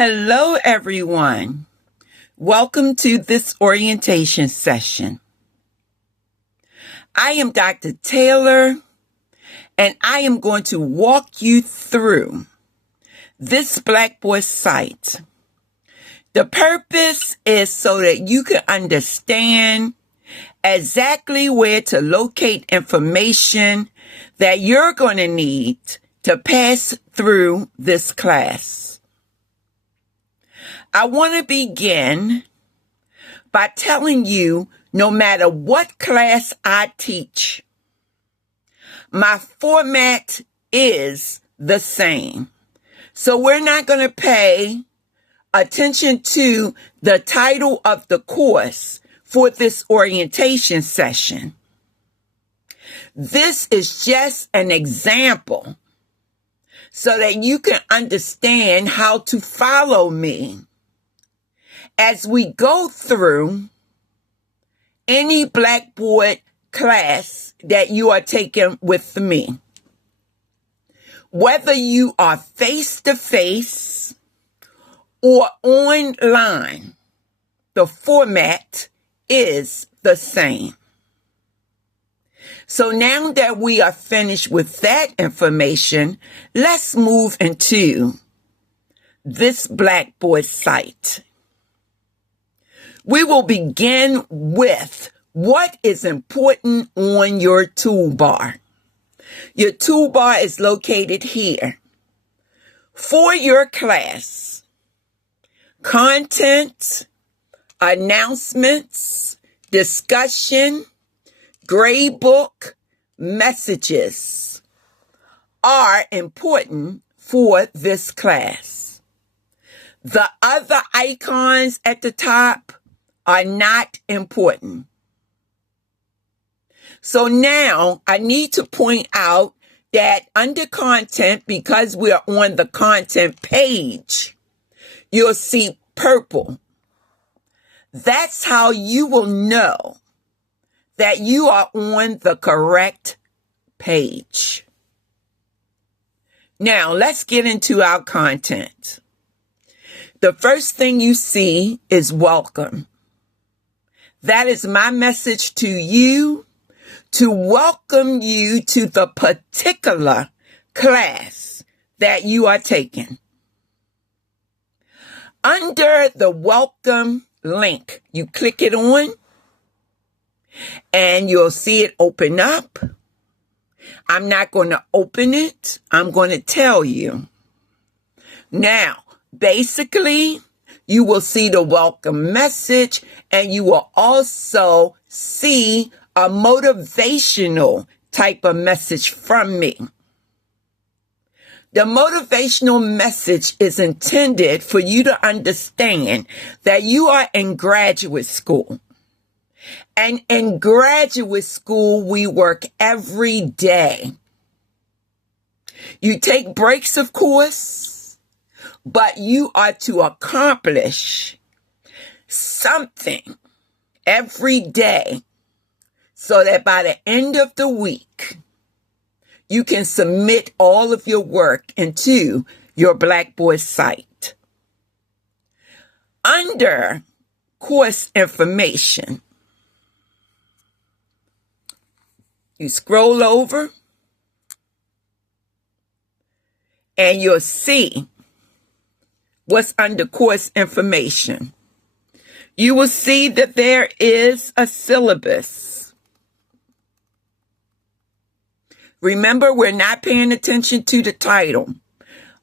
Hello, everyone. Welcome to this orientation session. I am Dr. Taylor, and I am going to walk you through this Blackboard site. The purpose is so that you can understand exactly where to locate information that you're going to need to pass through this class. I want to begin by telling you, no matter what class I teach, my format is the same. So we're not going to pay attention to the title of the course for this orientation session. This is just an example so that you can understand how to follow me as we go through any Blackboard class that you are taking with me. Whether you are face-to-face or online, the format is the same. So now that we are finished with that information, let's move into this Blackboard site. We will begin with what is important on your toolbar. Your toolbar is located here. For your class, content, announcements, discussion, gradebook, messages are important for this class. The other icons at the top are not important. So now I need to point out that under content, because we are on the content page, you'll see purple. That's how you will know that you are on the correct page. Now let's get into our content. The first thing you see is welcome. That is my message to you, to welcome you to the particular class that you are taking. Under the welcome link, you click it on and you'll see it open up. I'm not going to open it. I'm going to tell you. Now, basically, you will see the welcome message, and you will also see a motivational type of message from me. The motivational message is intended for you to understand that you are in graduate school. And in graduate school, we work every day. You take breaks, of course, but you are to accomplish something every day so that by the end of the week, you can submit all of your work into your Blackboard site. Under course information, you scroll over and you'll see what's under course information. You will see that there is a syllabus. Remember, we're not paying attention to the title,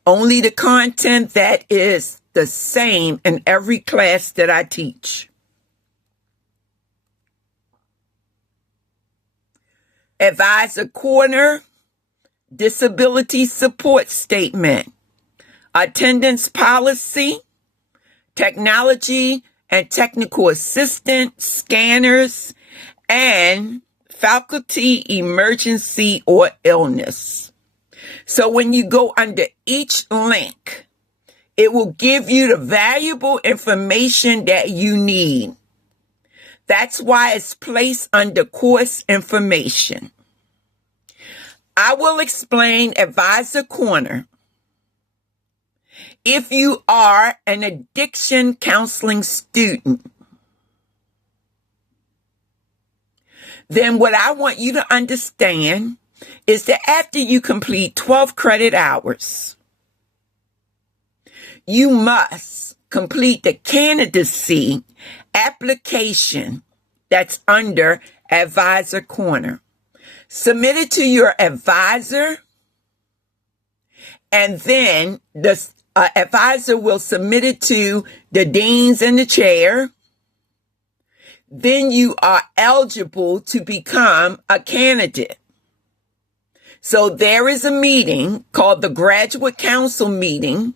only the content that is the same in every class that I teach. Advisor Corner, Disability Support Statement, Attendance Policy, Technology and Technical Assistant, Scanners, and Faculty Emergency or Illness. So when you go under each link, it will give you the valuable information that you need. That's why it's placed under course information. I will explain Advisor Corner if you are an addiction counseling student, then what I want you to understand is that after you complete 12 credit hours, you must complete the candidacy application that's under Advisor Corner. Submit it to your advisor, and then the advisor will submit it to the deans and the chair. Then you are eligible to become a candidate. So there is a meeting called the Graduate Council meeting,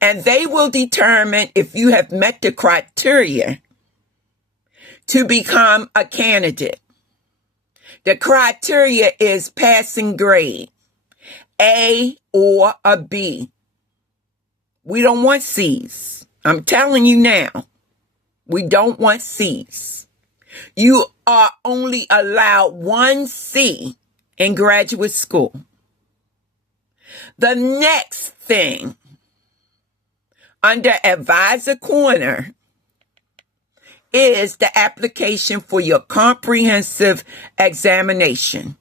and they will determine if you have met the criteria to become a candidate. The criteria is passing grade, A or a B. We don't want C's. I'm telling you now, we don't want C's. You are only allowed one C in graduate school. The next thing under Advisor Corner is the application for your comprehensive examination.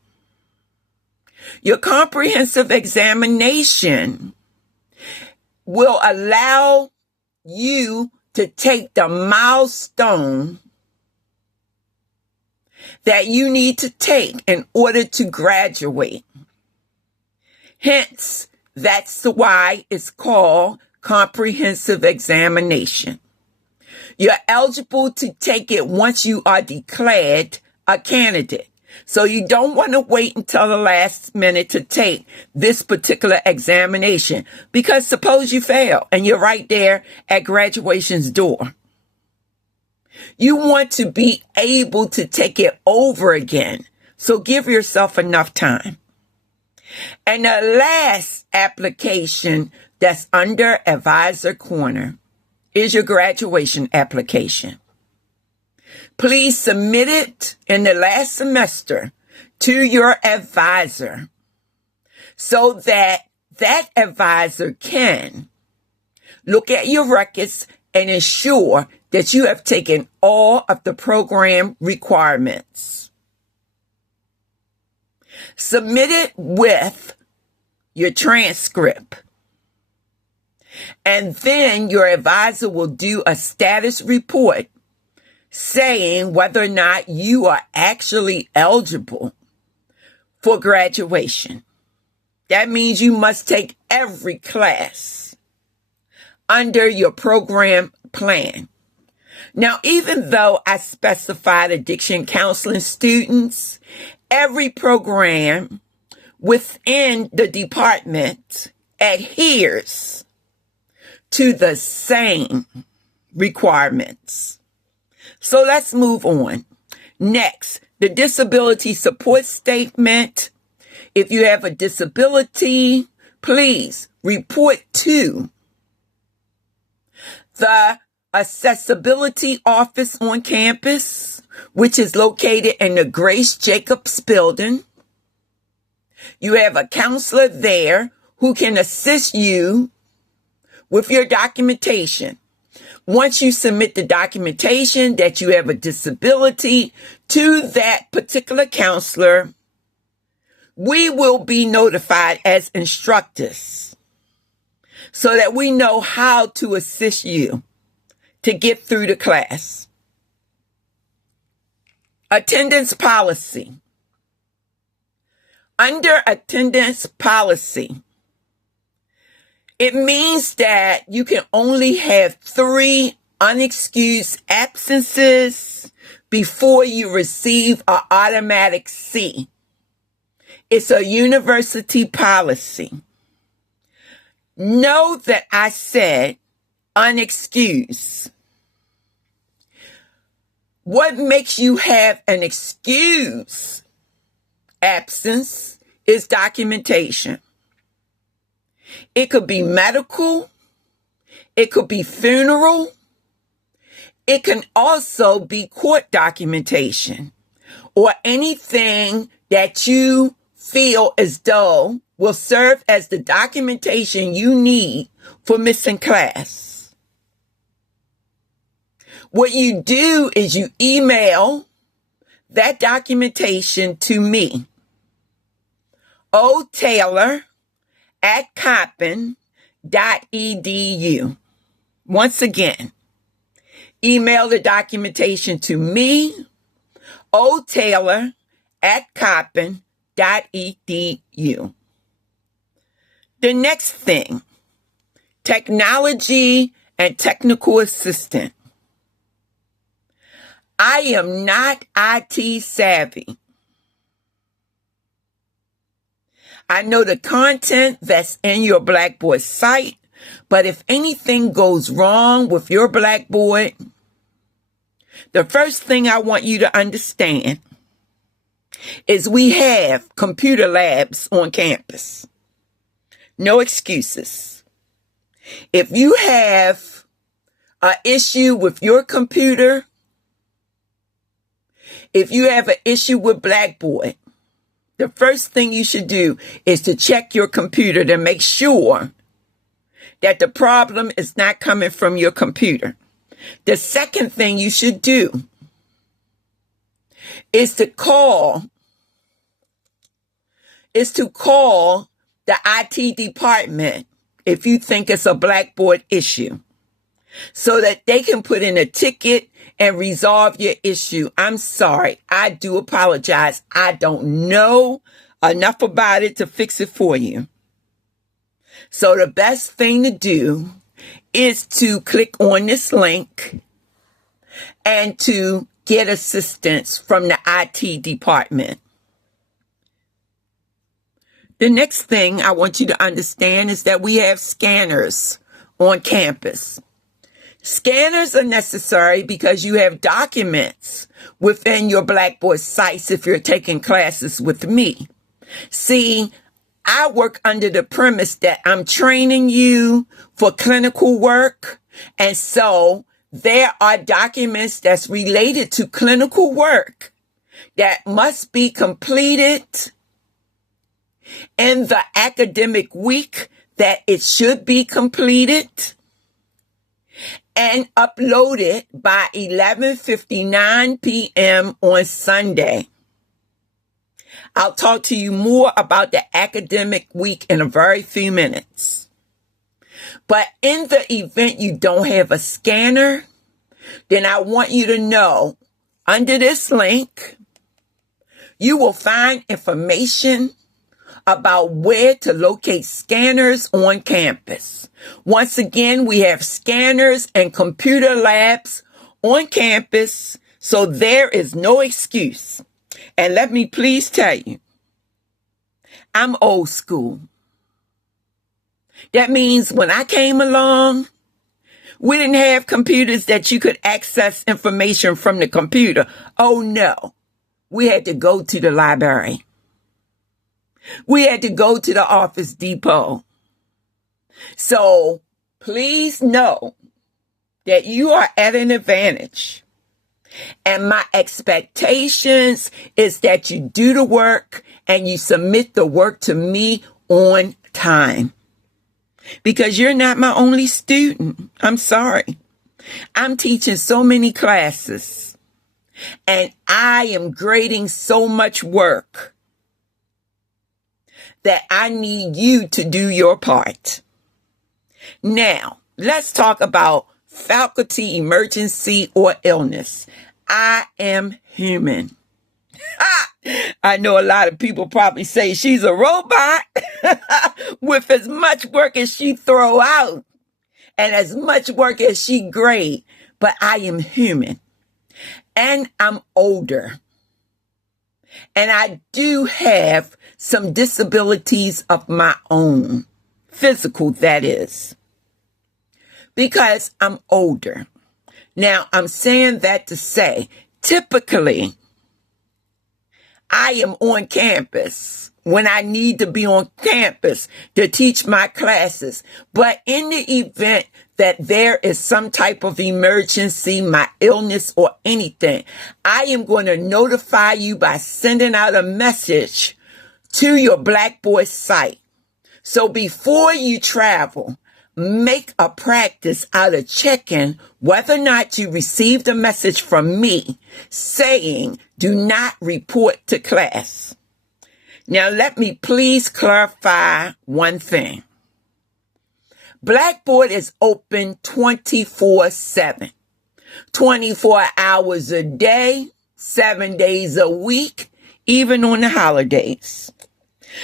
Your comprehensive examination will allow you to take the milestone that you need to take in order to graduate. Hence, that's why it's called comprehensive examination. You're eligible to take it once you are declared a candidate. So you don't want to wait until the last minute to take this particular examination, because suppose you fail and you're right there at graduation's door. You want to be able to take it over again. So give yourself enough time. And the last application that's under Advisor Corner is your graduation application. Please submit it in the last semester to your advisor so that that advisor can look at your records and ensure that you have taken all of the program requirements. Submit it with your transcript. And then your advisor will do a status report saying whether or not you are actually eligible for graduation. That means you must take every class under your program plan. Now, even though I specified addiction counseling students, every program within the department adheres to the same requirements. So let's move on. Next, the disability support statement. If you have a disability, please report to the accessibility office on campus, which is located in the Grace Jacobs building. You have a counselor there who can assist you with your documentation. Once you submit the documentation that you have a disability to that particular counselor, we will be notified as instructors so that we know how to assist you to get through the class. Attendance policy. Under attendance policy, it means that you can only have 3 unexcused absences before you receive an automatic C. It's a university policy. Know that I said unexcused. What makes you have an excuse absence is documentation. It could be medical. It could be funeral. It can also be court documentation or anything that you feel as though will serve as the documentation you need for missing class. What you do is you email that documentation to me, otaylor@coppin.edu. Once again, email the documentation to me, otaylor@coppin.edu. The next thing, technology and technical assistant. I am not IT savvy. I know the content that's in your Blackboard site, but if anything goes wrong with your Blackboard, the first thing I want you to understand is we have computer labs on campus. No excuses. If you have an issue with your computer, if you have an issue with Blackboard, the first thing you should do is to check your computer to make sure that the problem is not coming from your computer. The second thing you should do is to call the IT department if you think it's a Blackboard issue, so that they can put in a ticket and resolve your issue. I'm sorry. I do apologize. I don't know enough about it to fix it for you. So the best thing to do is to click on this link and to get assistance from the IT department. The next thing I want you to understand is that we have scanners on campus. Scanners are necessary because you have documents within your Blackboard sites if you're taking classes with me. See, I work under the premise that I'm training you for clinical work, and so there are documents that's related to clinical work that must be completed in the academic week that it should be completed and uploaded by 11:59 p.m. on Sunday. I'll talk to you more about the academic week in a very few minutes. But in the event you don't have a scanner, then I want you to know under this link, you will find information about where to locate scanners on campus. Once again, we have scanners and computer labs on campus, so there is no excuse. And let me please tell you, I'm old school. That means when I came along, we didn't have computers that you could access information from the computer. Oh no, we had to go to the library. We had to go to the Office Depot. So please know that you are at an advantage. And my expectations is that you do the work and you submit the work to me on time. Because you're not my only student. I'm sorry. I'm teaching so many classes. And I am grading so much work that I need you to do your part. Now, let's talk about faculty emergency or illness. I am human. I know a lot of people probably say she's a robot with as much work as she throw out and as much work as she grade, but I am human and I'm older. And I do have some disabilities of my own, physical that is, because I'm older. Now, I'm saying that to say, typically, I am on campus when I need to be on campus to teach my classes. But in the event that there is some type of emergency, my illness or anything, I am going to notify you by sending out a message to your Blackboard site. So before you travel, make a practice out of checking whether or not you received a message from me saying, do not report to class. Now, let me please clarify one thing. Blackboard is open 24/7, 24 hours a day, 7 days a week, even on the holidays.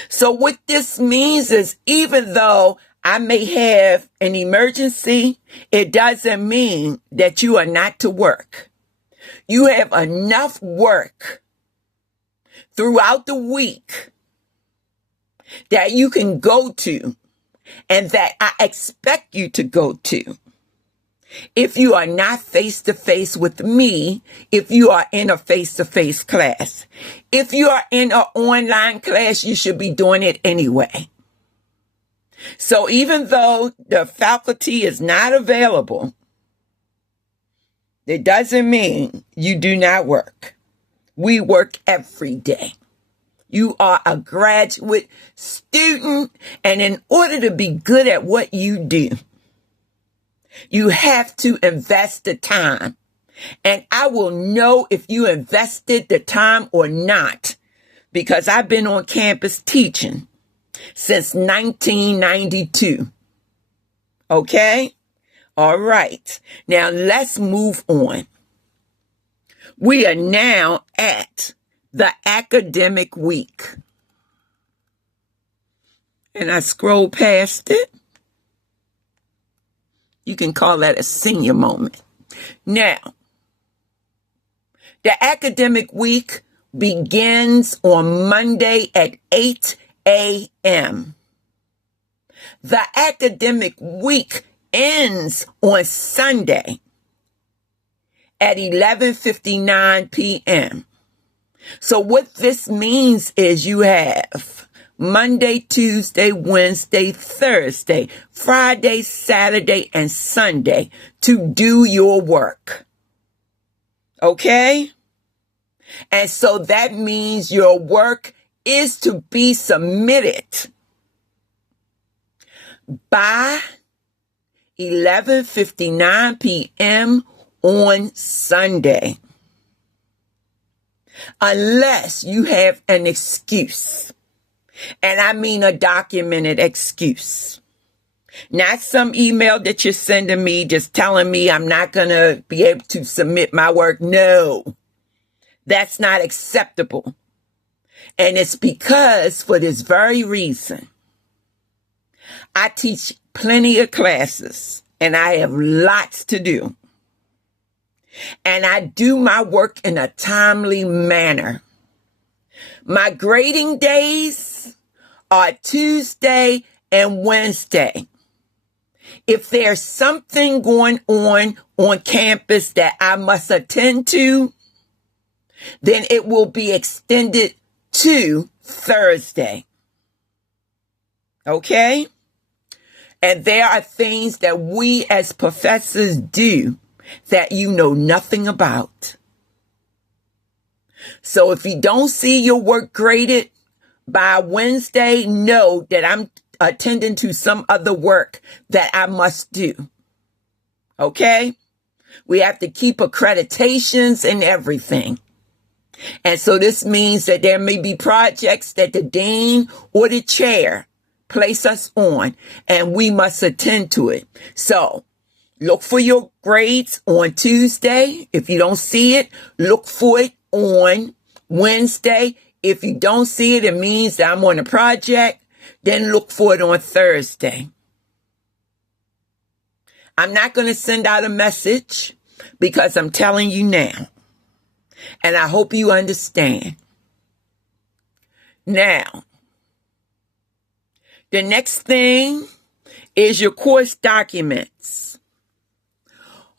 So what this means is even though I may have an emergency, it doesn't mean that you are not to work. You have enough work throughout the week that you can go to and that I expect you to go to. If you are not face-to-face with me, if you are in a face-to-face class, if you are in an online class, you should be doing it anyway. So even though the faculty is not available, it doesn't mean you do not work. We work every day. You are a graduate student, and in order to be good at what you do, you have to invest the time. And I will know if you invested the time or not, because I've been on campus teaching since 1992. Okay? All right. Now let's move on. We are now at the academic week. And I scroll past it. You can call that a senior moment. Now, the academic week begins on Monday at 8 a.m. The academic week ends on Sunday at 11:59 p.m. So what this means is you have Monday, Tuesday, Wednesday, Thursday, Friday, Saturday, and Sunday to do your work. Okay? And so that means your work is to be submitted by 11:59 p.m. on Sunday. Unless you have an excuse. And I mean a documented excuse. Not some email that you're sending me just telling me I'm not going to be able to submit my work. No, that's not acceptable. And it's because for this very reason, I teach plenty of classes and I have lots to do. And I do my work in a timely manner. My grading days are Tuesday and Wednesday. If there's something going on campus that I must attend to, then it will be extended to Thursday. Okay? And there are things that we as professors do that you know nothing about. So if you don't see your work graded by Wednesday, know that I'm attending to some other work that I must do. Okay? We have to keep accreditations and everything. And so this means that there may be projects that the dean or the chair place us on, and we must attend to it. So look for your grades on Tuesday. If you don't see it, look for it on Wednesday. If you don't see it, it means that I'm on a project. Then look for it on Thursday. I'm not going to send out a message because I'm telling you now. And I hope you understand. Now, the next thing is your course documents.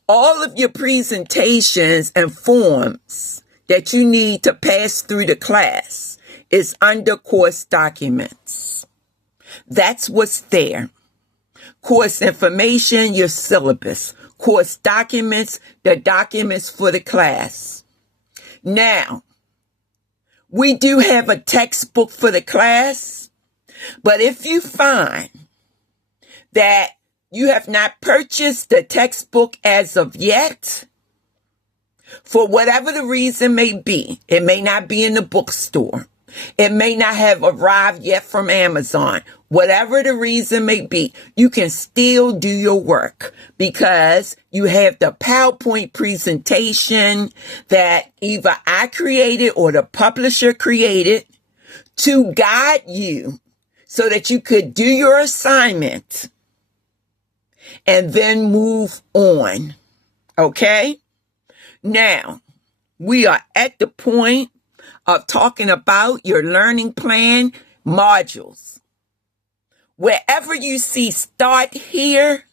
All of your presentations and forms that you need to pass through the class is under course documents. That's what's there. Course information, your syllabus. Course documents, the documents for the class. Now, we do have a textbook for the class, But if you find that you have not purchased the textbook as of yet, for whatever the reason may be, it may not be in the bookstore. It may not have arrived yet from Amazon. Whatever the reason may be, you can still do your work because you have the PowerPoint presentation that either I created or the publisher created to guide you so that you could do your assignment and then move on. Okay? Now, we are at the point of talking about your learning plan modules. Wherever you see start here,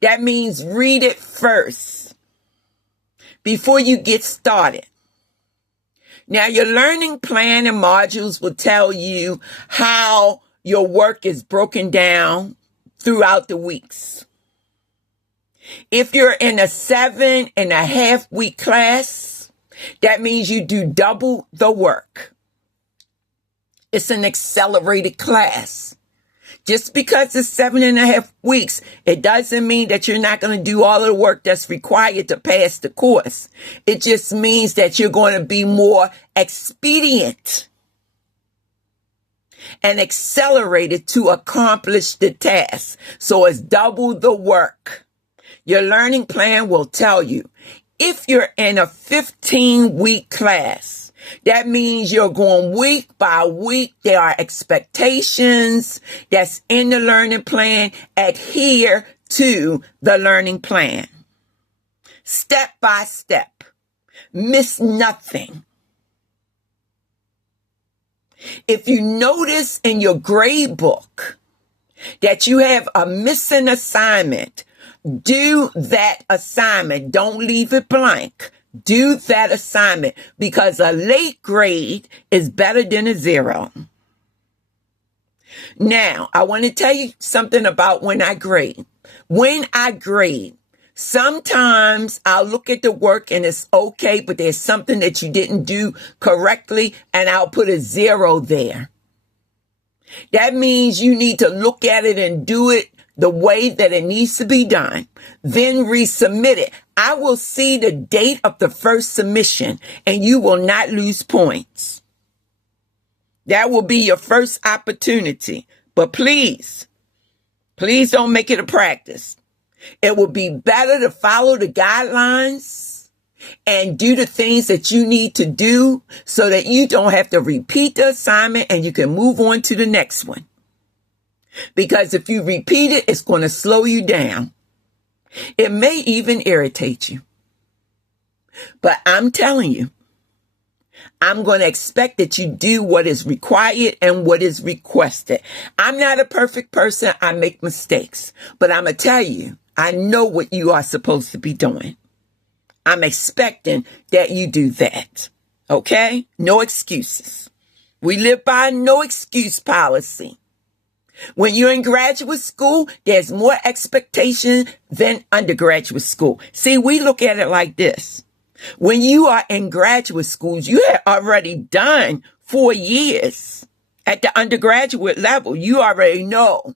that means read it first before you get started. Now, your learning plan and modules will tell you how your work is broken down throughout the weeks. If you're in a 7.5 week class, that means you do double the work. It's an accelerated class. Just because it's 7.5 weeks, it doesn't mean that you're not going to do all of the work that's required to pass the course. It just means that you're going to be more expedient and accelerated to accomplish the task. So it's double the work. Your learning plan will tell you if you're in a 15-week class, that means you're going week by week. There are expectations that's in the learning plan. Adhere to the learning plan. Step by step. Miss nothing. If you notice in your grade book that you have a missing assignment, do that assignment. Don't leave it blank. Do that assignment because a late grade is better than a 0. Now, I want to tell you something about when I grade. When I grade, sometimes I'll look at the work and it's okay, but there's something that you didn't do correctly and I'll put a 0 there. That means you need to look at it and do it the way that it needs to be done, then resubmit it. I will see the date of the first submission and you will not lose points. That will be your first opportunity. But please don't make it a practice. It will be better to follow the guidelines and do the things that you need to do so that you don't have to repeat the assignment and you can move on to the next one. Because if you repeat it, it's going to slow you down. It may even irritate you. But I'm telling you, I'm going to expect that you do what is required and what is requested. I'm not a perfect person. I make mistakes. But I'm going to tell you, I know what you are supposed to be doing. I'm expecting that you do that. Okay? No excuses. We live by a no excuse policy. When you're in graduate school, there's more expectation than undergraduate school. See, we look at it like this. When you are in graduate schools, you have already done 4 years at the undergraduate level. You already know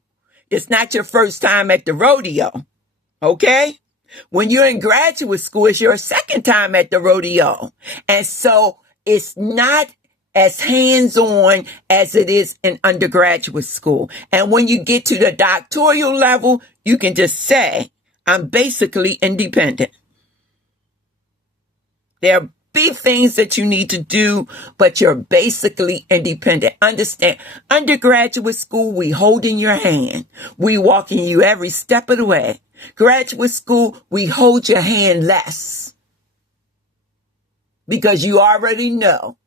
it's not your first time at the rodeo. Okay? When you're in graduate school, it's your second time at the rodeo. And so it's not as hands-on as it is in undergraduate school. And when you get to the doctoral level, you can just say, I'm basically independent. There be things that you need to do, but you're basically independent. Understand, undergraduate school, we holding your hand. We walking you every step of the way. Graduate school, we hold your hand less. Because you already know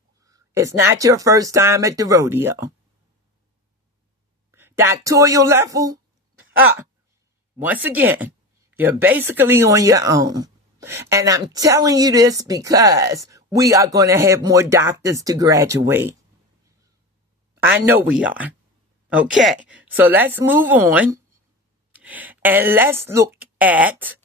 it's not your first time at the rodeo. Doctoral level, once again, you're basically on your own. And I'm telling you this because we are going to have more doctors to graduate. I know we are. Okay, so let's move on. And let's look at,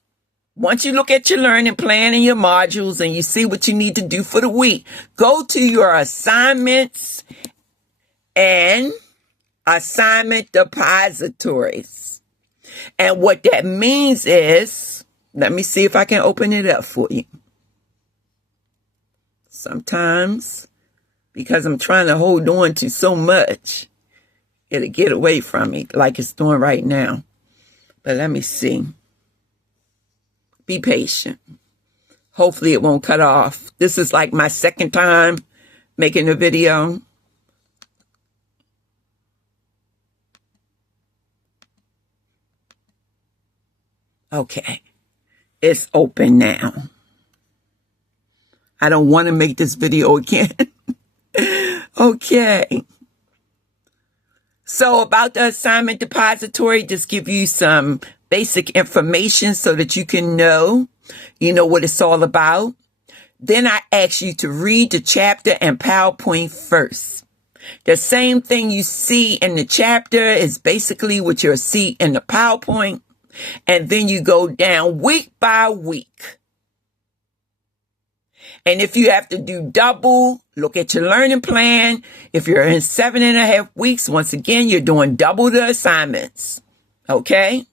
once you look at your learning plan and your modules and you see what you need to do for the week, go to your assignments and assignment depositories. And what that means is, let me see if I can open it up for you. Sometimes, because I'm trying to hold on to so much, it'll get away from me like it's doing right now. But let me see. Be patient. Hopefully it won't cut off. This is like my second time making a video. Okay. It's open now. I don't want to make this video again. Okay. So about the assignment depository, just give you some basic information so that you can know, what it's all about. Then I ask you to read the chapter and PowerPoint first. The same thing you see in the chapter is basically what you'll see in the PowerPoint. And then you go down week by week. And if you have to do double, look at your learning plan. If you're in 7.5 weeks, once again, you're doing double the assignments. Okay?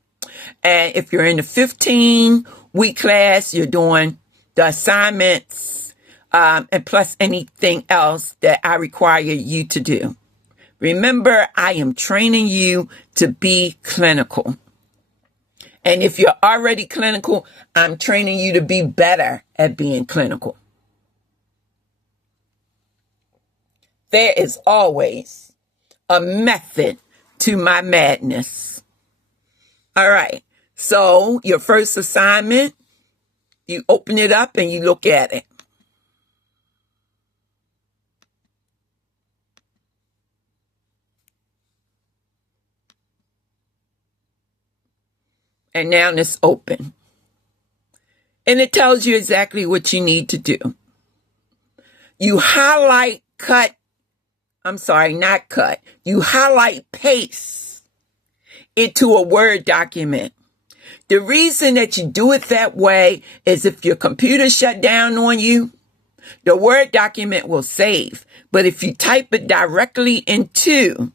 And if you're in the 15-week class, you're doing the assignments and plus anything else that I require you to do. Remember, I am training you to be clinical. And if you're already clinical, I'm training you to be better at being clinical. There is always a method to my madness. All right. So your first assignment, you open it up and you look at it. And now it's open. And it tells you exactly what you need to do. You highlight, you highlight, paste into a Word document. The reason that you do it that way is if your computer shut down on you, the Word document will save. But if you type it directly into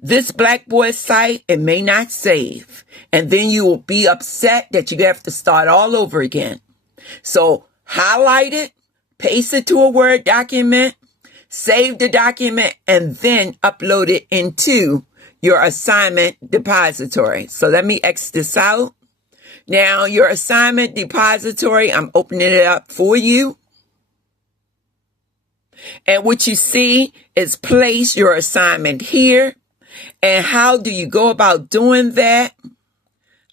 this Blackboard site, it may not save. And then you will be upset that you have to start all over again. So highlight it, paste it to a Word document, save the document, and then upload it into your assignment depository. So let me X this out. Now your assignment depository, I'm opening it up for you. And what you see is place your assignment here. And how do you go about doing that?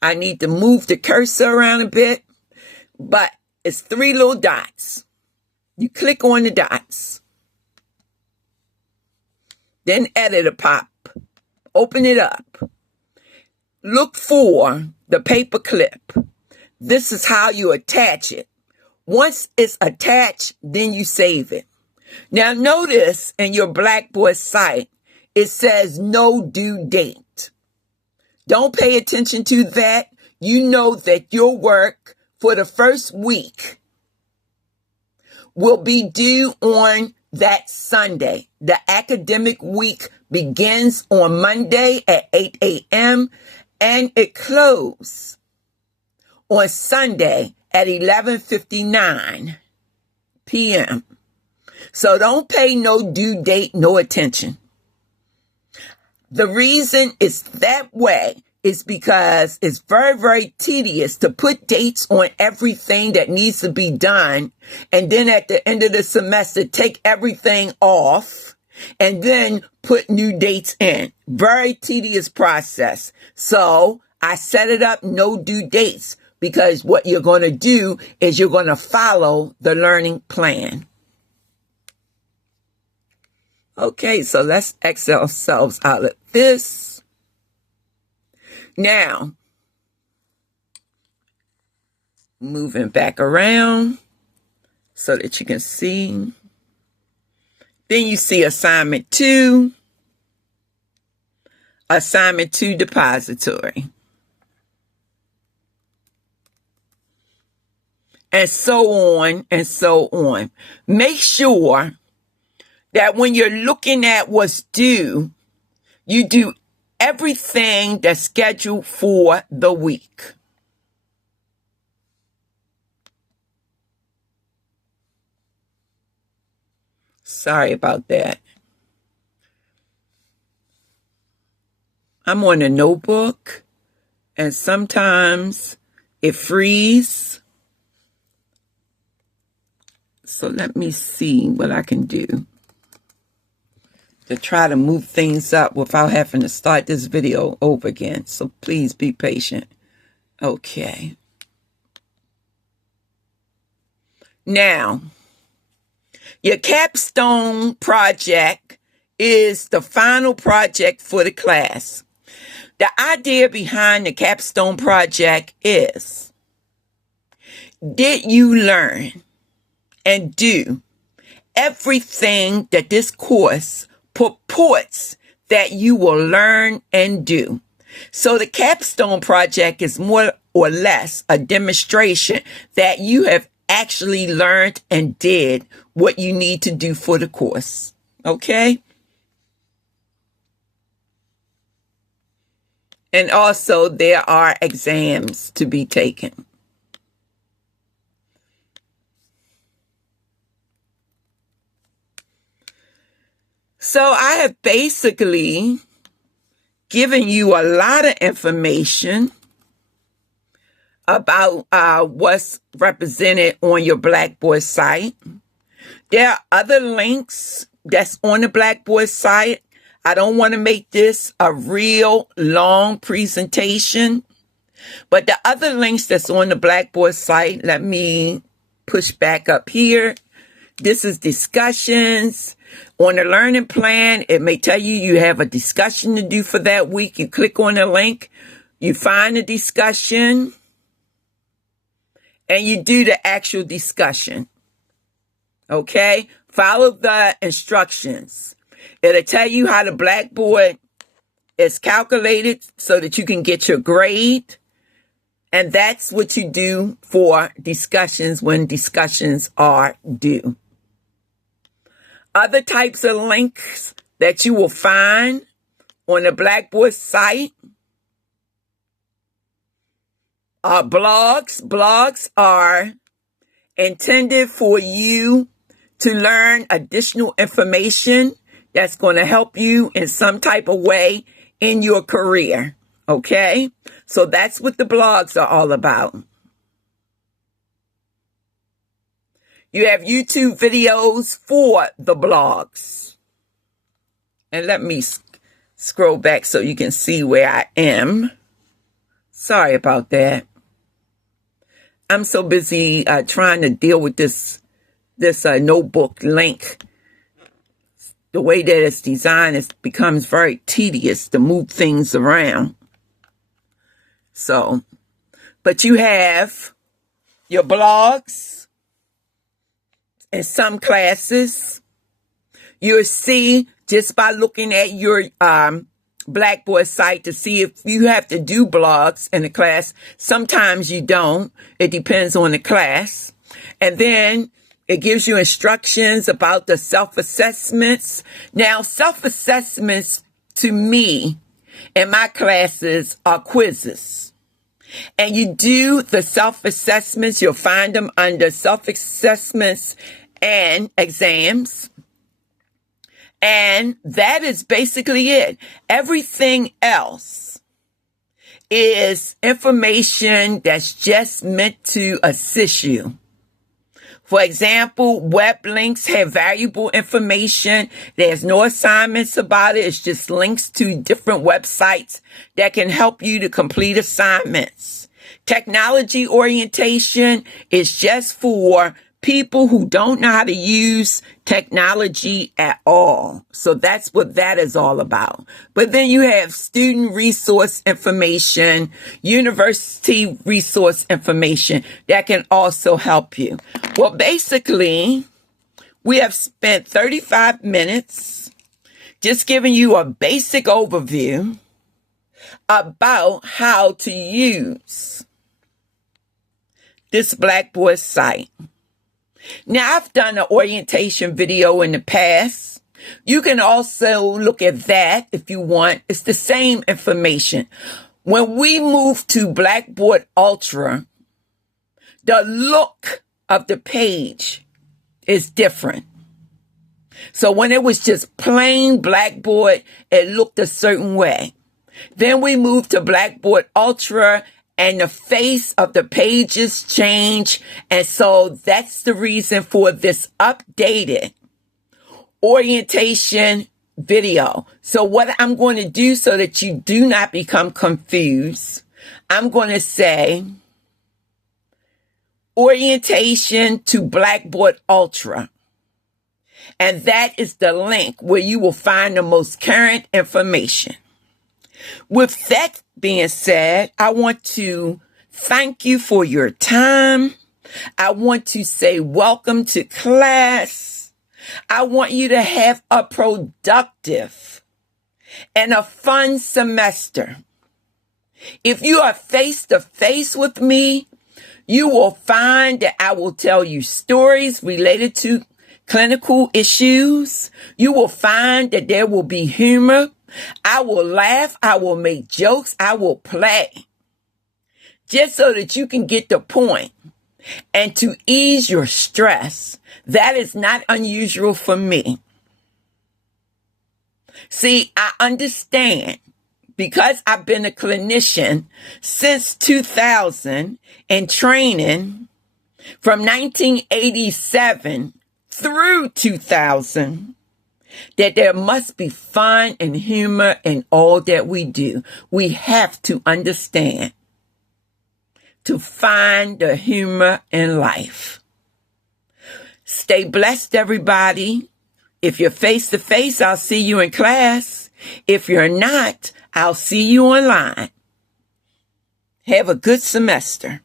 I need to move the cursor around a bit, but it's 3 little dots. You click on the dots. Then edit a pop. Open it up. Look for the paper clip. This is how you attach it. Once it's attached, then you save it. Now notice in your Blackboard site, it says no due date. Don't pay attention to that. You know that your work for the first week will be due on that Sunday. The academic week begins on Monday at 8 a.m. and it closes on Sunday at 11:59 p.m. So don't pay no due date, no attention. The reason it's that way is because it's very, very tedious to put dates on everything that needs to be done. And then at the end of the semester, take everything off and then put new dates in. Very tedious process. So I set it up no due dates because what you're going to do is you're going to follow the learning plan. Okay, so let's X ourselves out of this. Now, moving back around so that you can see. Then you see assignment 2 depository. And so on and so on. Make sure that when you're looking at what's due, You do everything that's scheduled for the week. Sorry about that. I'm on a notebook, and sometimes it freezes. So let me see what I can do to try to move things up without having to start this video over again. So please be patient. Okay. Now, your capstone project is the final project for the class. The idea behind the capstone project is, did you learn and do everything that this course purports that you will learn and do? So the capstone project is more or less a demonstration that you have actually learned and did what you need to do for the course. Okay? And also there are exams to be taken. So I have basically given you a lot of information about what's represented on your Blackboard site. There are other links that's on the Blackboard site. I don't want to make this a real long presentation, but the other links that's on the Blackboard site, let me push back up here. This is discussions. On the learning plan, it may tell you you have a discussion to do for that week. You click on the link, you find the discussion, and you do the actual discussion. Okay? Follow the instructions. It'll tell you how the Blackboard is calculated so that you can get your grade. And that's what you do for discussions when discussions are due. Other types of links that you will find on the Blackboard site are blogs. Blogs are intended for you to learn additional information that's going to help you in some type of way in your career. Okay? So that's what the blogs are all about. You have YouTube videos for the blogs. And let me scroll back so you can see where I am. Sorry about that. I'm so busy trying to deal with this notebook link. The way that it's designed, it becomes very tedious to move things around. So, but you have your blogs in some classes. You'll see just by looking at your Blackboard site to see if you have to do blogs in a class. Sometimes you don't. It depends on the class. And then it gives you instructions about the self-assessments. Now, self-assessments to me in my classes are quizzes. And you do the self-assessments. You'll find them under self-assessments and exams. And that is basically it. Everything else is information that's just meant to assist you. For example, web links have valuable information. There's no assignments about it. It's just links to different websites that can help you to complete assignments. Technology orientation is just for people who don't know how to use technology at all. So that's what that is all about. But then you have student resource information, university resource information that can also help you. Well, basically, we have spent 35 minutes just giving you a basic overview about how to use this Blackboard site. Now, I've done an orientation video in the past, You can also look at that if you want. It's the same information. When we move to Blackboard Ultra, the look of the page is different. So when it was just plain Blackboard, it looked a certain way. Then we moved to Blackboard Ultra and the face of the pages change. And so that's the reason for this updated orientation video. So what I'm going to do so that you do not become confused, I'm going to say orientation to Blackboard Ultra. And that is the link where you will find the most current information. With that being said, I want to thank you for your time. I want to say welcome to class. I want you to have a productive and a fun semester. If you are face to face with me, you will find that I will tell you stories related to clinical issues. You will find that there will be humor. I will laugh. I will make jokes. I will play. Just so that you can get the point and to ease your stress. That is not unusual for me. See, I understand because I've been a clinician since 2000 and training from 1987 through 2000, that there must be fun and humor in all that we do. We have to understand to find the humor in life. Stay blessed, everybody. If you're face to face, I'll see you in class. If you're not, I'll see you online. Have a good semester.